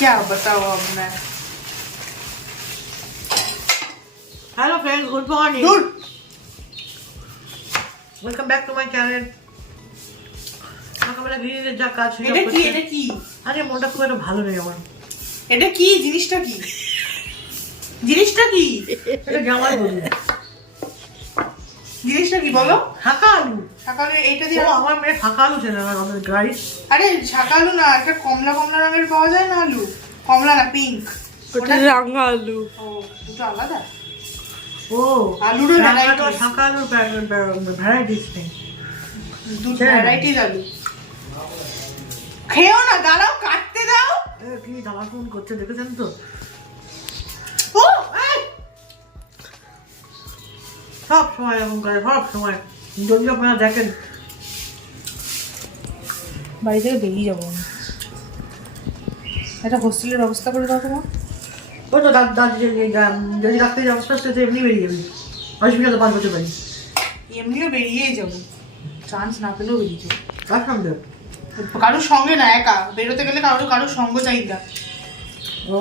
क्या बताओ अब मैं হ্যালো ফ্রেন্ডস গুড মর্নিং दूर welcome back to my channel সকালবেলা গৃহিণীদের যা কাজ সেসব এটা কি করছি। এটা কি আরে মনটা খুব একটা ভালো নেই আমার এটা কি জিনিসটা কি জিনিসটা কি এটা জামাই বলি জিনিসটা কি বলো? ফাঁকা আলু। এইটা দিয়ে আমার মেয়ে ফাঁকা আলু চেনে না আমাদের গাড়ি। আরে না একটা কমলা কমলা রঙের পাওয়া যায় না আলু? কমলা না পিঙ্ক ওটা রাঙা আলু। ও দুটো আলাদা? ও আলুরও আলুর ভ্যারাইটিস নেই। দুটো। আলু। খেয়েও না দাঁড়াও কাটতে দাও। কি দামা ফোন করছে দেখেছেন তো? ও! সব সময় এরকম করে সব সময়। যদি আপনারা দেখেন বাড়ি থেকে বেরিয়ে যাব একটা হোস্টেলের ব্যবস্থা করে দাও তোমার। ওই তো যদি রাখতে যাব আস্তে আস্তে এমনি বেরিয়ে যাবে। অসুবিধা তো পাঁচ বছর বাড়ি এমনিও বেরিয়েই যাব। চান্স না পেলেও বেরিয়ে যাব। কার সঙ্গে? কারোর সঙ্গে না একা। বেরোতে গেলে কারোর কারোর সঙ্গ চাহিদা। ও।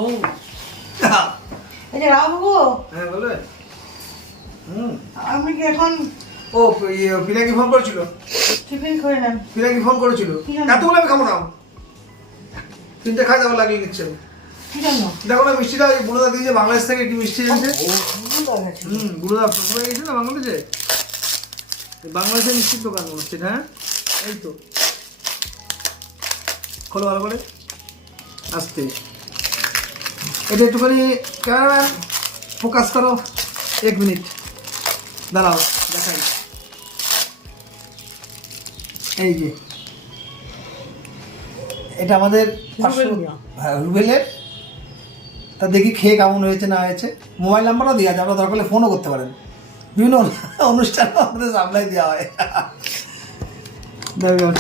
এই যে রামবাবু হ্যাঁ বলে। হুম। আপনি কি এখন ও ইয়ে, পিনাকি ফোন করেছিল। টিফিন করে নেন। পিনাকি ফোন করেছিল? এতগুলো আমি খাব না। তিনটে খাই দেওয়া লাগিয়ে জানো দেখো না মিষ্টিটা ওই বুড়োদা দিয়েছে বাংলাদেশ থেকে একটি মিষ্টি এনেছে। হুম বুড়োদা প্রথমে গেছে না বাংলাদেশে? বাংলাদেশের মিষ্টির দোকান মনে হচ্ছে হ্যাঁ? এই তো। খোলো ভালো করে। আসতে। এটা একটুখানি ক্যামেরাম্যান ফোকাস করো। এক মিনিট। দাঁড়াও দেখাই। এই যে এটা আমাদের হ্যাঁ রুবেলের। তা দেখি খেয়ে কেমন হয়েছে না হয়েছে। মোবাইল নাম্বারও দেওয়া আছে আপনারা দরকার হলে ফোনও করতে পারেন। বিভিন্ন অনুষ্ঠান আমাদের সামলাই দেওয়া হয়।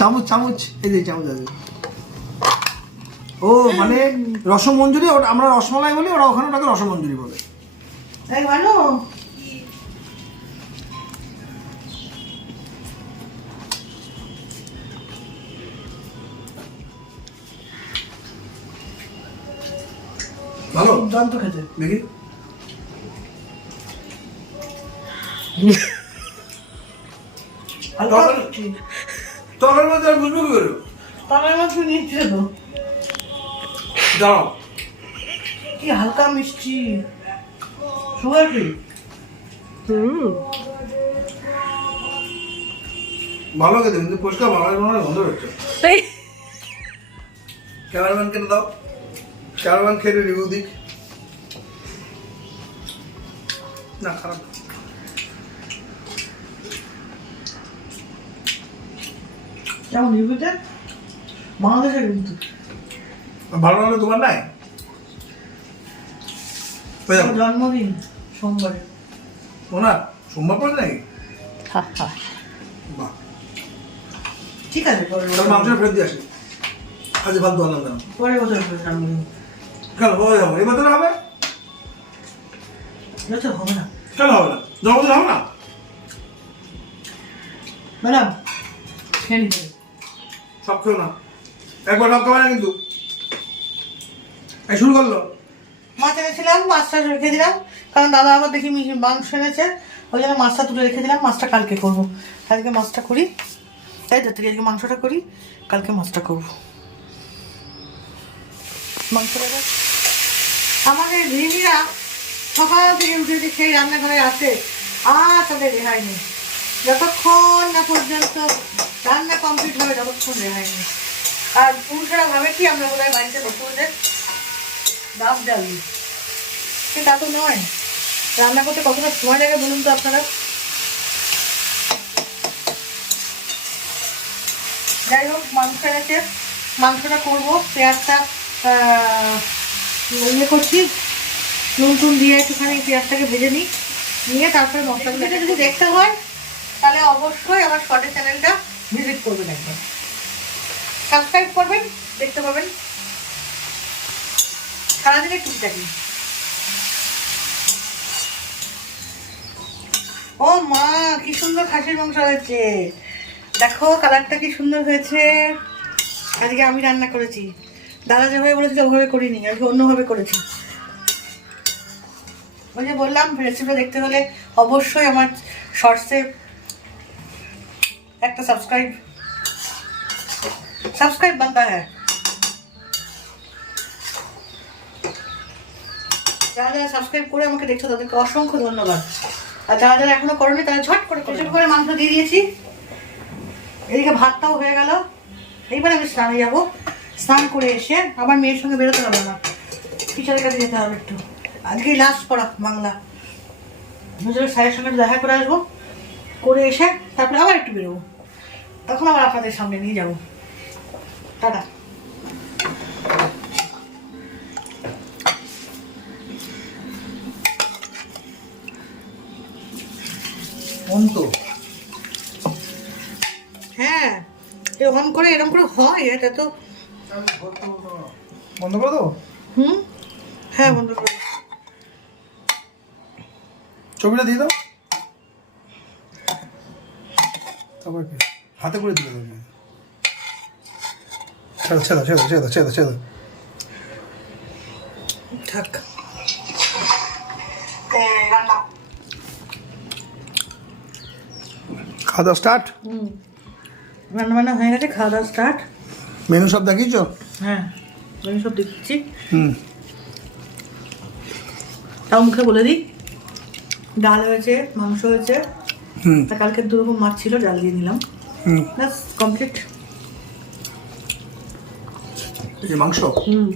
চামচ চামচ এই যে চামচ আছে। ও মানে রসমঞ্জুরি ওটা আমরা রসমালাই বলি ওরা ওখানে ওটাকে রসমঞ্জুরি বলে। এই ভালো দুর্দান্ত খেতে দেখি তরকারি মধ্যে আর বুঝব কি তরকারি মাছ নিচ্ছে তো দাঁড়াও। কি হালকা মিষ্টি। Sugar free? হুম। ভালো খেতে কিন্তু পরিষ্কার বাংলা মনে হয় গন্ধ হচ্ছে ক্যামেরাম্যান কেন দাও। ক্যামেরাম্যান খেলে রিভিউ দিক। না খারাপ। না। যেমন রিভিউতে বাংলাদেশের কিন্তু। ভালো হলে তোমার নাই? জন্মদিন সোমবারে। ওনার সোমবার পরে নাকি? বাহ। ঠিক আছে তাহলে বছর ফেরত দিয়ে আসি। আজ ভাত কেন পরের বছর করে জন্মদিন। কেন হবে যাব। এবার হবে? এটা হবে না। কেন হবে না? জন্মদিন হবে না। ম্যাডাম খেয়ে নিতে সব খেও না। একবার সব খাবে না কিন্তু। এই শুরু করল। মাছ এনেছিলাম মাছটা রেখে দিলাম। কারণ দাদা আবার দেখি মাংস এনেছে। ওই জন্য মাছটা তুলে রেখে দিলাম। মাছটা কালকে করব। আজকে মাছটা করি। তাই তো তুই আজকে মাংসটা করি। কালকে মাছটা করব। মাংসটা আমাদের গৃহিণীরা সকাল থেকে উঠে যে খেয়ে রান্নাঘরে আসে। আর তাদের রেহাই নেই। যতক্ষণ না পর্যন্ত রান্না কমপ্লিট হবে, ততক্ষণ রেহাই নেই। আর পুরুষেরা ভাবে কি আমরা বোধ হয় বাড়িতে বসে ডাব ডালি কিন্তু তা তো নয়। রান্না করতে কতটা সময় লাগে বলুন তো আপনারা? যাই হোক, মাংস এনেছে। মাংসটা করব, পেঁয়াজটা ইয়ে করছি। নুন টুন দিয়ে একটুখানি পেঁয়াজটাকে ভেজে নিই। নিয়ে তারপরে মশলাগুলো যদি দেখতে হয় তাহলে অবশ্যই আমার শর্টের চ্যানেলটা ভিজিট করবেন একবার। সাবস্ক্রাইব করবেন দেখতে পাবেন। সারাদিনে টুকটাকি। ও মা কি সুন্দর খাসির মাংস হয়েছে। দেখো কালারটা কি সুন্দর হয়েছে। আজকে আমি রান্না করেছি। দাদা যেভাবে বলেছিল ওভাবে করিনি আজকে অন্যভাবে করেছি। ওই যে বললাম রেসিপিটা দেখতে হলে অবশ্যই আমার শর্টসে একটা সাবস্ক্রাইব সাবস্ক্রাইব বান্দা হ্যাঁ যারা যারা সাবস্ক্রাইব করে আমাকে দেখছ তাদেরকে অসংখ্য ধন্যবাদ। আর যারা যারা এখনও করোনি তারা ঝট করে প্রচুর করে মাংস দিয়ে দিয়েছি। এদিকে ভাতটাও হয়ে গেল। এইবার আমি স্নানে যাব। স্নান করে এসে আমার মেয়ের সঙ্গে বেরোতে হবে না। টিচারের কাছে যেতে হবে একটু। আজকেই লাস্ট পড়া বাংলা। স্যারের সঙ্গে দেখা করে আসব করে এসে তারপরে আবার একটু বেরোবো। তখন আবার আপনাদের সামনে নিয়ে যাব। টাটা। অন্ত হ্যাঁ এরকম করে এরকম করে হয় এটা তো বন্ধ করে দেবো হুম? হ্যাঁ বন্ধ করে ছবিটা দিয়ে দাও। তারপর কি? হাতে করে দিয়ে দেবো। ছেড়ে ছেড়ে ছেড়ে ছেড়ে ছেড়ে ছেড়ে। থাক। খাওয়া দাওয়া স্টার্ট হুম। রান্না বান্না হয়ে গেছে খাওয়া দাওয়া স্টার্ট মেনু সব দেখিয়েছ? হ্যাঁ আমি সব হুম। তাও মুখে বলে দিই। ডাল হয়েছে মাংস হয়েছে। আর কালকে দু রকম মাছ ছিল ডাল দিয়ে নিলাম। হুম। ব্যাস কমপ্লিট এই মাংস? হুম।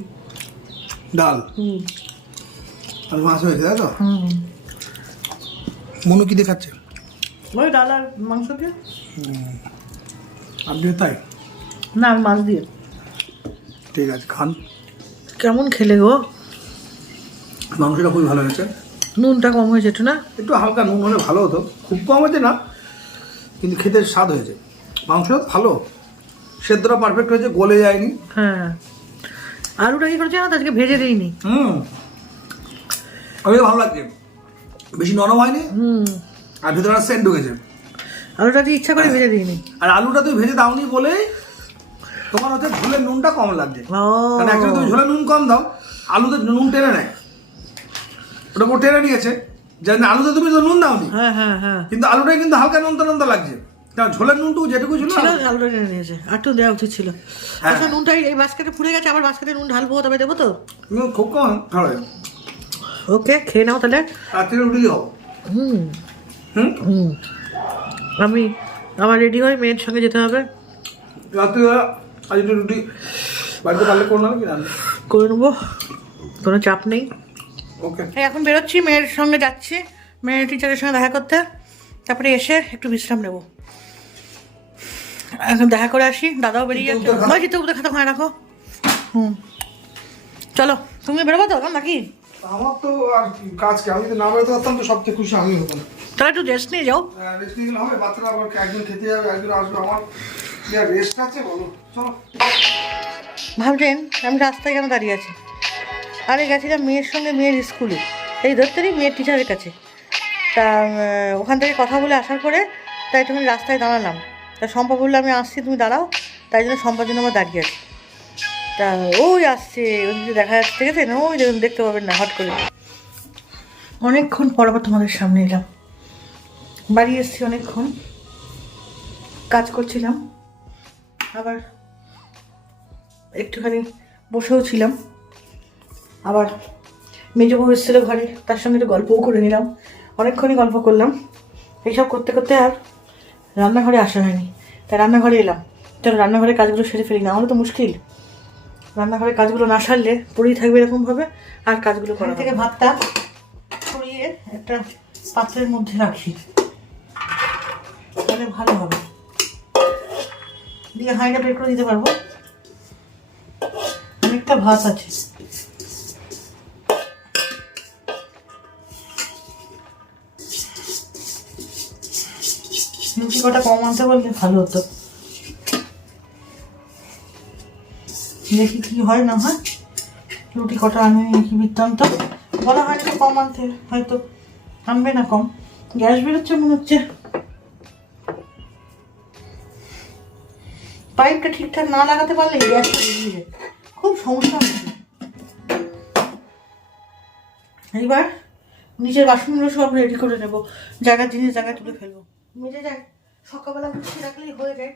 ডাল? হুম। আর মাছ হয়েছে তাই তো? হুম। মনু কি দেখাচ্ছে ওই ডাল আর মাংস দিয়ে। আপনিও তাই? না আমি মাছ দিয়ে। ঠিক আছে খান। কেমন খেলে গো? মাংসটা খুবই ভালো হয়েছে। নুনটা কম হয়েছে একটু না? একটু হালকা নুন হলে ভালো হতো। খুব কম হয়েছে না কিন্তু খেতে স্বাদ হয়েছে। মাংসটা ভালো। সেদ্ধটা পারফেক্ট হয়েছে গলে যায়নি। হ্যাঁ। আলুটা কি করেছে না আজকে ভেজে দিইনি। হুম। আমি ভালো লাগছে। বেশি নরম হয়নি হুম। আর ভেতরে সেন্ট ঢুকেছে। আলুটা দিয়ে ইচ্ছা করে ভেজে দিইনি? আর আলুটা তুই ভেজে দাওনি বলে তোমার হচ্ছে ঝোলের নুনটা কম লাগছে। কারণ অ্যাকচুয়ালি তুমি ঝোলের নুন কম দাও আলুতে নুন টেনে নেয়। ওটা পুরো টেনে নিয়েছে। যার না আলুতে তুমি তো নুন দাওনি। হ্যাঁ হ্যাঁ হ্যাঁ। কিন্তু আলুটাই কিন্তু হালকা নোনতা নোনতা লাগছে। কারণ ঝোলের নুনটুকু যেটুকু ছিল আলুটা টেনে নিয়েছে। আর একটু দেওয়া উচিত ছিল। হ্যাঁ। আচ্ছা নুনটা এই- বাস্কেটে পুড়ে গেছে আবার বাস্কেটে নুন ঢালবো তবে দেবো তো? খুব কম ভালো ওকে খেয়ে নাও তাহলে। রাত্রে রুটি খাও হুম। হুম? আমি আমার রেডি হয়ে মেয়ের সঙ্গে যেতে হবে। রাত্রে আজ রুটি বাড়িতে পারলে করো না কি করে নেব। কোনো চাপ নেই। এখন বেরোচ্ছি মেয়ের সঙ্গে যাচ্ছি মেয়ের টিচারের সঙ্গে দেখা করতে। তারপরে এসে একটু বিশ্রাম নেব। এখন দেখা করে আসি দাদাও বেরিয়ে যাচ্ছে খাতা- ওই খাতা ওখানে রাখো। হুম। চলো তুমি বেরোবো তো নাকি? আমার তো আর কাজ কি? আমি তো না বেরোতে পারতাম তো সবচেয়ে খুশি আমি হতাম। তাহলে একটু রেস্ট নিয়ে যাও। রেস্ট নিয়ে গেলে হবে বাচ্চারা আবার খেতে যাবে আসবে আমার। রেস্ট আছে বলো চলো। ভাবছেন আমি রাস্তায় কেন দাঁড়িয়ে আছি? আরে গেছিলাম মেয়ের সঙ্গে মেয়ের স্কুলে। এই ধরতেরই মেয়ের টিচারের কাছে। তা ওখান থেকে কথা বলে আসার পরে তাই তুমি রাস্তায় দাঁড়ালাম। তা সম্পা বলল, আমি আসছি, তুমি দাঁড়াও। তাই জন্য সম্পার জন্য আমার দাঁড়িয়ে আছি। তা, ওই আসছে ওদিকে দেখা যাচ্ছে, ঠিক আছে? ওই দেখুন, দেখতে পাবেন না, হট করে। অনেকক্ষণ পর আবার তোমাদের সামনে এলাম। বাড়ি এসেছি অনেকক্ষণ। কাজ করছিলাম। আবার একটুখানি বসেও ছিলাম। আবার মেজো বউ এসেছিল ঘরে তার সঙ্গে একটু গল্পও করে নিলাম। অনেকক্ষণই গল্প করলাম। এইসব করতে করতে আর রান্নাঘরে আসা হয়নি। তাই রান্নাঘরে এলাম। চলো রান্নাঘরের কাজগুলো সেরে ফেলি না আমারও তো মুশকিল। রান্নাঘরের কাজগুলো না সারলে পড়েই থাকবে এরকমভাবে আর কাজগুলো করা থেকে ভাতটা ছড়িয়ে একটা পাত্রের মধ্যে রাখি। তাহলে ভালো হবে। দিয়ে হাঁড়িটা বের করে দিতে পারব। অনেকটা ভাত আছে। লুচি কটা কম আনতে বললে ভালো হতো। দেখি কি হয় না হয়। রুটি কটা কি বৃত্তান্ত। বলা হয় কম আনতে, হয়তো আনবে না কম। গ্যাস বেরোচ্ছে মনে হচ্ছে। পাইপটা ঠিকঠাক না লাগাতে পারলে গ্যাসটা খুব সমস্যা এইবার নিজের বাসনগুলো সব রেডি করে নেব। জায়গার জিনিস জায়গায় তুলে ফেলব। মেজে যায় সকালবেলা গুছিয়ে রাখলেই হয়ে যায়।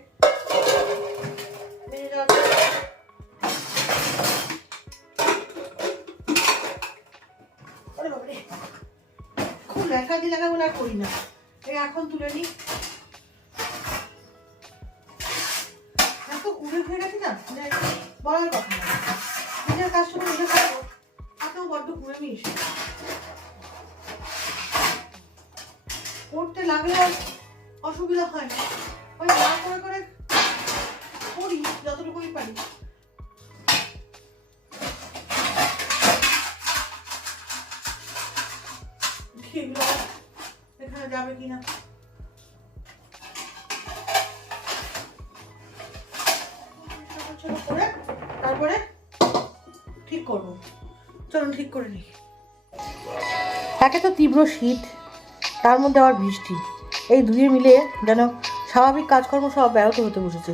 খুব লেখা দিয়ে লেখাগুলো আর করি না। এই এখন তুলে নিই। যাবে কিনা? তারপরে ঠিক করব। চলুন ঠিক করে নিই। একে তো তীব্র শীত, তার মধ্যে আবার বৃষ্টি। এই দুয়ে মিলে যেন স্বাভাবিক কাজকর্ম সব ব্যাহত হতে বসেছে।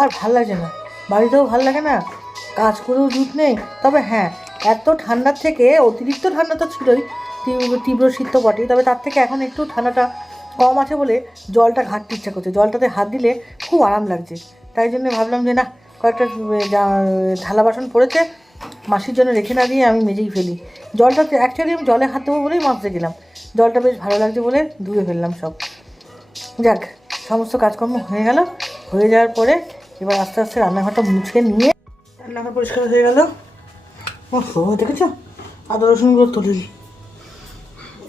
আর ভালো লাগছে না। বাড়িতেও ভালো লাগে না? কাজ করেও জুত নেই? তবে হ্যাঁ এত ঠান্ডার থেকে অতিরিক্ত ঠান্ডা তো ছিলই। তীব্র- শীত তো বটেই, তবে তার থেকে এখন একটু ঠান্ডাটা কম আছে বলে জলটা ঘাটতে ইচ্ছা করছে। জলটাতে হাত দিলে খুব আরাম লাগছে। তাই জন্য ভাবলাম যে না, কয়েকটা থালা বাসন পড়েছে, মাসির জন্য রেখে না দিয়ে আমি মেজেই ফেলি। জলটাতে অ্যাকচুয়ালি আমি জলে হাত দেবো বলেই মাজতে গেলাম। জলটা বেশ ভালো লাগছে বলে ধুয়ে ফেললাম সব। যাক, সমস্ত কাজকর্ম হয়ে গেল। হয়ে যাওয়ার পরে এবার আস্তে আস্তে রান্নাঘরটা মুছে নিয়ে রান্নাঘর পরিষ্কার হয়ে গেল। ও দেখেছ? আদা রসুনগুলো তুলে দিই।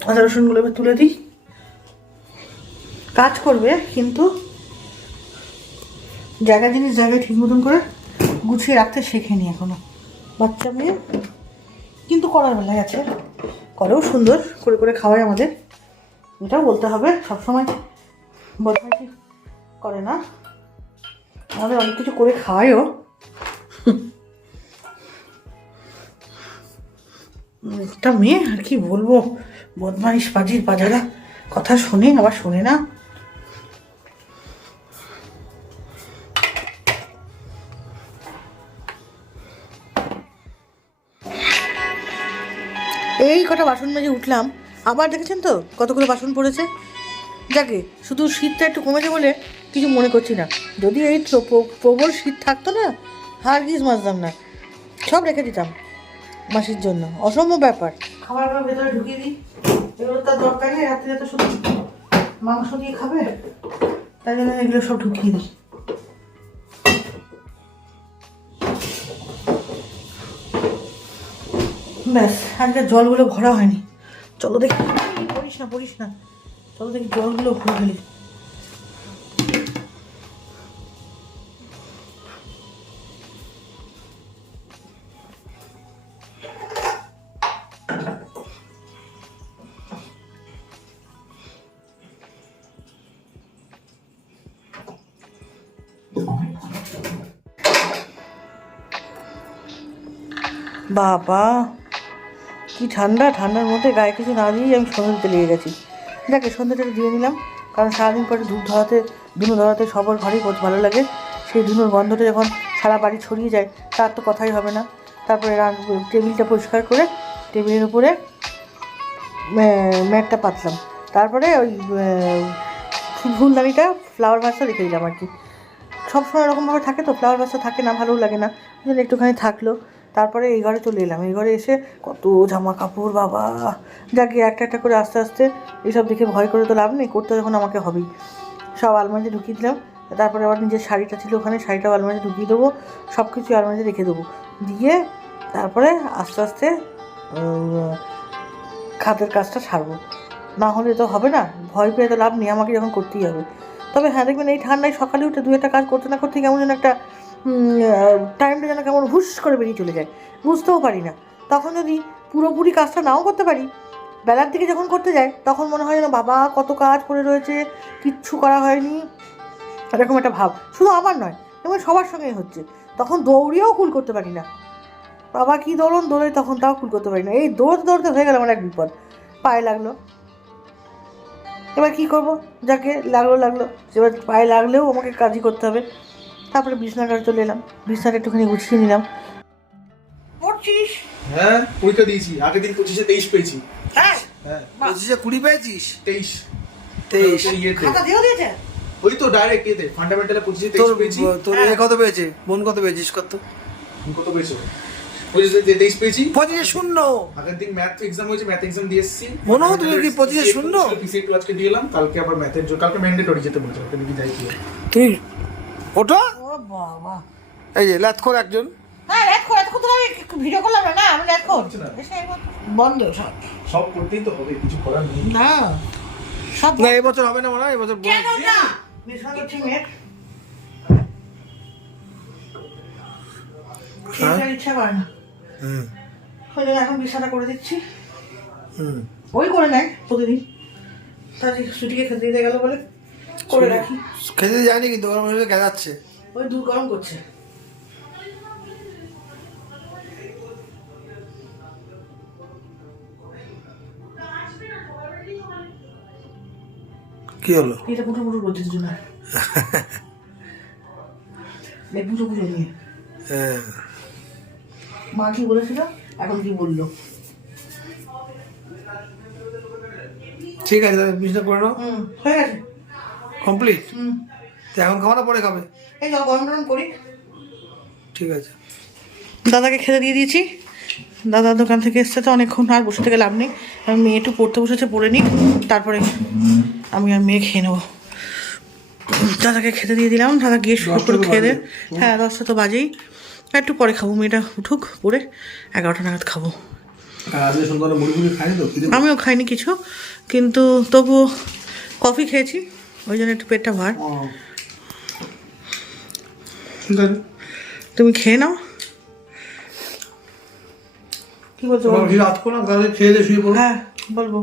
আদা রসুনগুলো এবার তুলে দিই। কাজ করবে, কিন্তু জায়গা জিনিস জায়গায় ঠিক মতন করে গুছিয়ে রাখতে শেখেনি এখনও। বাচ্চা মেয়ে, কিন্তু করার বেলায় আছে। করেও সুন্দর, করে করে খাওয়ায় আমাদের। এটাও বলতে হবে, সবসময় বদমাইশি করে না। আমাদের অনেক কিছু করে খাওয়ায়ও। একটা মেয়ে, আর কি বলব? বদমাইশ, পাজির, পাজারা। কথা শোনে আবার শোনে না। এই কটা বাসন মেজে উঠলাম। আবার দেখেছেন তো কতগুলো বাসন পড়েছে? যাকে শুধু শীতটা একটু কমেছে বলে কিছু মনে করছি না। যদি এই প্রবল শীত থাকতো না হার গিজ মাজতাম না। সব রেখে দিতাম মাসির জন্য। অসম্ভব ব্যাপার। খাবারগুলো ভেতরে ঢুকিয়ে দিই। এগুলো তার দরকার নেই রাত্রে তো শুধু মাংস দিয়ে খাবে। তাই জন্য এগুলো সব ঢুকিয়ে দিই। ব্যাস, আজকে জলগুলো ভরা হয়নি। চলো দেখি। পড়িস না পড়িস না। চলো দেখি জলগুলো ভরে ফেলি। বাবা, কি ঠান্ডা, ঠান্ডার মধ্যে গায়ে কিছু না দিয়েই আমি সন্ধে দিতে লেগে গেছি। দেখে সন্ধ্যেটা দিয়ে নিলাম, কারণ সারাদিন পরে ধূপ ধরাতে, ধুনো ধরাতে সবার ঘরেই কত ভালো লাগে। সেই ধুনোর গন্ধটা যখন সারা বাড়ি ছড়িয়ে যায়, তার তো কথাই হবে না। তারপরে টেবিলটা পরিষ্কার করে, টেবিলের উপরে ম্যাটটা পাতলাম। তারপরে ওই ফুলদানিটা ফ্লাওয়ার ভাসটা রেখে দিলাম আর কি। সবসময় এরকমভাবে থাকে তো ফ্লাওয়ার ভাসটা থাকে না, ভালোও লাগে না। একটুখানি থাকল। তারপরে এই ঘরে চলে এলাম। এই ঘরে এসে কত জামা কাপড়, বাবা। যাকে একটা একটা করে আস্তে আস্তে এইসব দেখে ভয় করে তো লাভ নেই, করতে যখন আমাকে হবেই। সব আলমারিতে ঢুকিয়ে দিলাম। তারপরে আবার নিজের শাড়িটা ছিল ওখানে, শাড়িটাও আলমারিতে ঢুকিয়ে দেবো। সব কিছু আলমারিতে রেখে দেবো। দিয়ে তারপরে আস্তে আস্তে খাতের কাজটা ছাড়বো না হলে তো হবে না। ভয় পেয়ে তো লাভ নেই, আমাকে যখন করতেই হবে। তবে হ্যাঁ দেখবেন এই ঠান্ডায় সকালে উঠে দু একটা কাজ করতে না করতে কেমন যেন একটা টাইমটা যেন কেমন হুস করে বেরিয়ে চলে যায়, বুঝতেও পারি না। তখন যদি পুরোপুরি কাজটা নাও করতে পারি, বেলার দিকে যখন করতে যায় তখন মনে হয় যেন, বাবা, কত কাজ করে রয়েছে, কিচ্ছু করা হয়নি। এরকম একটা ভাব। শুধু আমার নয় এবং সবার সঙ্গেই হচ্ছে। তখন দৌড়িয়েও কুল করতে পারি না। বাবা, কি দৌড়ন দৌড়ে, তখন তাও কুল করতে পারি না। এই দৌড়তে দৌড়তে হয়ে গেল আমার এক বিপদ। পায়ে লাগল। এবার কি করব? যাকে লাগল লাগল। এবার পায়ে লাগলেও আমাকে কাজই করতে হবে। তারপরে বিছনাঘাট চলে এলাম। বিছনাটা একটুখানি গুছিয়ে নিলাম। পড়ছিস? হ্যাঁ পরীক্ষা দিয়েছি। আগের দিন পঁচিশে তেইশ পেয়েছি। হ্যাঁ হ্যাঁ পঁচিশে কুড়ি পেয়েছিস? তেইশ। তেইশ। ওই খাতা দিয়েও দিয়েছে? ওই তো ডাইরেক্ট ইয়েতে। ফান্ডামেন্টালে পঁচিশে তেইশ পেয়েছি। তোর এ কত পেয়েছে? বোন কত পেয়েছিস কত? কত পেয়েছ? পঁচিশে তেইশ পেয়েছি। পঁচিশে শূন্য। আগের দিন ম্যাথ এক্সাম হয়েছে ম্যাথ এক্সাম দিয়ে এসেছি। মনে হয় তুমি কি পঁচিশে শূন্য? পিসি একটু আজকে দিয়ে এলাম। কালকে আবার ম্যাথের জন্য কালকে ম্যান্ডেটরি যেতে বলছে যাই কি হয়। তুমি ওটা? ও বাবা। এই যে ল্যাথখোর একজন। হ্যাঁ রেড করে এতক্ষণ তো আমি ভিডিও করলাম না না আমি রেড হচ্ছে না। বন্ধ সব। সব করতেই তো হবে কিছু করার নেই। না সব না এবছর হবে না মনে হয় এবছর কেন না? মিশন করছি মেয়ের খেতে ইচ্ছা করে না। হুম। ওই জন্য এখন বিছানা করে দিচ্ছি। হুম। ওই করে নেয় প্রতিদিন। তাহলে ছুটিকে খেতে দিতে গেল বলে। করে রাখি। খেতে যায়নি কিন্তু ওর মধ্যে গেজাচ্ছে ওই দুধ গরম করছে। কি হলো? এটা পুরো পুরো করছে দুজন দেখ পুজো পুজো নিয়ে। হ্যাঁ। মা কি বলেছিল? এখন কি বলল? ঠিক আছে বিছনা করে নাও। হয়ে গেছে। কমপ্লিট হুম। তো এখন খাওয়া না পরে খাবে? এই চল গরম টরম করি। ঠিক আছে। দাদাকে খেতে দিয়ে দিয়েছি। দাদা দোকান থেকে এসছে তো অনেকক্ষণ আর বসে থেকে লাভ নেই। আমি মেয়ে একটু পড়তে বসেছে পড়ে নিই তারপরে আমি আর মেয়ে খেয়ে নেব। দাদাকে খেতে দিয়ে দিলাম। দাদা গিয়ে শুরু করে খেয়ে দে। হ্যাঁ দশটা তো বাজেই। একটু পরে খাব মেয়েটা উঠুক পরে এগারোটা নাগাদ খাব। আমিও খাইনি কিছু। কিন্তু তবুও কফি খেয়েছি। ওই জন্য একটু পেটটা ভার। তুমি খেয়ে নাও। কি বলছো বলো? তোমার কি রাত না? তাহলে খেয়ে দিয়ে শুয়ে পড়ো। হ্যাঁ বলব।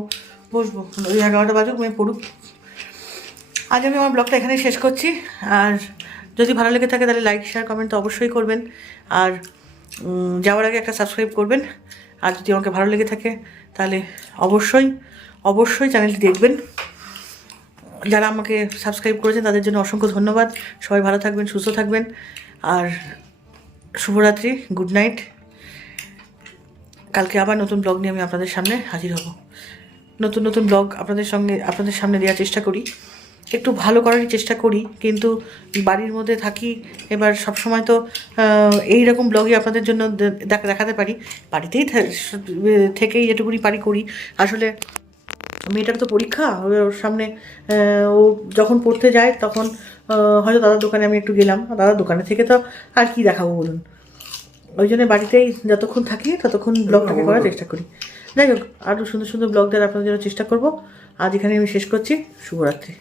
বসবো। ওই এগারোটা বাজুক মেয়ে পড়ুক। আজ আমি আমার ব্লগটা এখানেই শেষ করছি। আর যদি ভালো লেগে থাকে তাহলে লাইক শেয়ার কমেন্ট তো অবশ্যই করবেন। আর যাওয়ার আগে একটা সাবস্ক্রাইব করবেন। আর যদি আমাকে ভালো লেগে থাকে তাহলে অবশ্যই অবশ্যই চ্যানেলটি দেখবেন। যারা আমাকে সাবস্ক্রাইব করেছেন, তাদের জন্য অসংখ্য ধন্যবাদ। সবাই ভালো থাকবেন, সুস্থ থাকবেন। আর শুভরাত্রি গুড নাইট কালকে আবার নতুন ব্লগ নিয়ে আমি আপনাদের সামনে হাজির হব। নতুন নতুন ব্লগ আপনাদের সঙ্গে, আপনাদের সামনে দেওয়ার চেষ্টা করি। একটু ভালো করারই চেষ্টা করি, কিন্তু বাড়ির মধ্যে থাকি, এবার সব সময় তো এই রকম ব্লগই আপনাদের জন্য দেখাতে পারি। বাড়িতেই থেকেই যেটুকুনি পারি করি। আসলে মেয়েটার তো পরীক্ষা ওর সামনে ও যখন পড়তে যায় তখন হয়তো দাদার দোকানে আমি একটু গেলাম। দাদার দোকানে থেকে তো আর কি দেখাবো বলুন? ওই জন্য বাড়িতেই যতক্ষণ থাকি ততক্ষণ ব্লগটাকে করার চেষ্টা করি। যাই হোক আরও সুন্দর সুন্দর ব্লগ দেওয়ার আপনাদের জন্য চেষ্টা করব। আজ এখানে আমি শেষ করছি। শুভরাত্রি।